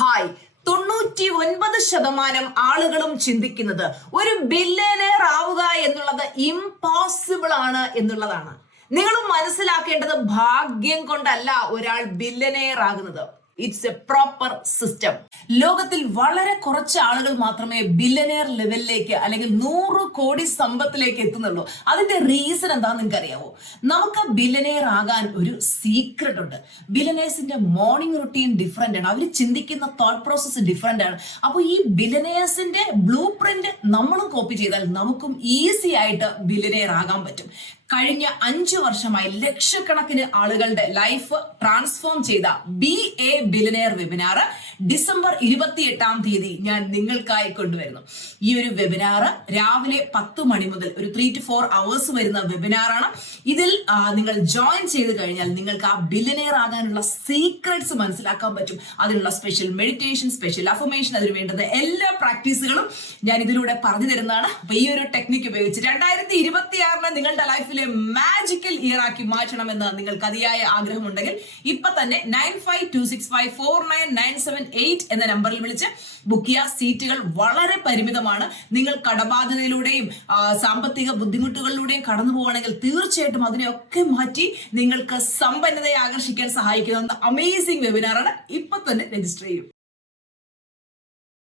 Hi 99% ആളുകളും ചിന്തിക്കുന്നത് ഒരു ബില്യനയർ ആവുക എന്നുള്ളത് ഇംപോസിബിൾ ആണ് എന്നുള്ളതാണ്. നിങ്ങളും മനസ്സിലാക്കേണ്ടത് ഭാഗ്യം കൊണ്ടല്ല ഒരാൾ ബില്യനയർ ആകുന്നത്. It's A proper system. ലോകത്തിൽ വളരെ കുറച്ച് ആളുകൾ മാത്രമേ ബില്യനയർ ലെവലിലേക്ക് അല്ലെങ്കിൽ 100 കോടി സമ്പത്തിലേക്ക് എത്തുന്നുള്ളൂ. അതിന്റെ റീസൺ എന്താണെന്ന് നിങ്ങൾക്ക് അറിയാവോ? നമുക്ക് ബില്യനയർ ആകാൻ ഒരു സീക്രട്ട് ഉണ്ട്. ബില്യനേഴ്സിന്റെ മോർണിംഗ് റുട്ടീൻ ഡിഫറെന്റ് ആണ്. അവർ ചിന്തിക്കുന്ന തോട്ട് പ്രോസസ് ഡിഫറെന്റ് ആണ്. അപ്പോൾ ഈ ബില്യനേഴ്സിന്റെ ബ്ലൂ പ്രിന്റ് നമ്മളും കോപ്പി ചെയ്താൽ നമുക്കും ഈസി ആയിട്ട് ബില്യനയർ ആകാൻ പറ്റും. കഴിഞ്ഞ 5 വർഷമായി ലക്ഷക്കണക്കിന് ആളുകളുടെ ലൈഫ് ട്രാൻസ്ഫോം ചെയ്ത BA ബില്യനയർ വെബിനാർ ഡിസംബർ 28 ഞാൻ നിങ്ങൾക്കായി കൊണ്ടുവരുന്നു. ഈ ഒരു വെബിനാർ രാവിലെ 10 മണി മുതൽ ഒരു 3 to 4 hours വരുന്ന വെബിനാറാണ്. ഇതിൽ നിങ്ങൾ ജോയിൻ ചെയ്ത് കഴിഞ്ഞാൽ നിങ്ങൾക്ക് ആ ബില്യനയർ ആകാനുള്ള സീക്രട്സ് മനസ്സിലാക്കാൻ പറ്റും. അതിനുള്ള സ്പെഷ്യൽ മെഡിറ്റേഷൻ, സ്പെഷ്യൽ അഫർമേഷൻ, അതിന് വേണ്ടുന്ന എല്ലാ പ്രാക്ടീസുകളും ഞാൻ ഇതിലൂടെ പറഞ്ഞു തരുന്നതാണ്. അപ്പൊ ഈ ഒരു ടെക്നിക്ക് ഉപയോഗിച്ച് 2026 നിങ്ങളുടെ ലൈഫിൽ മാജിക്കൽ ഇയർ ആക്കി മാറ്റണമെന്ന് നിങ്ങൾക്ക് അതിയായ ആഗ്രഹമുണ്ടെങ്കിൽ ഇപ്പൊ തന്നെ 9526549978 എന്ന നമ്പറിൽ വിളിച്ച് ബുക്ക് ചെയ്യുക. സീറ്റുകൾ വളരെ പരിമിതമാണ്. നിങ്ങൾ കടബാധ്യതയിലൂടെയും സാമ്പത്തിക ബുദ്ധിമുട്ടുകളിലൂടെയും കടന്നു പോവുകയാണെങ്കിൽ തീർച്ചയായിട്ടും അതിനെയൊക്കെ മാറ്റി നിങ്ങൾക്ക് സമ്പന്നതയെ ആകർഷിക്കാൻ സഹായിക്കുന്ന അമേസിംഗ് വെബിനാറാണ്. ഇപ്പൊ തന്നെ രജിസ്റ്റർ ചെയ്യും.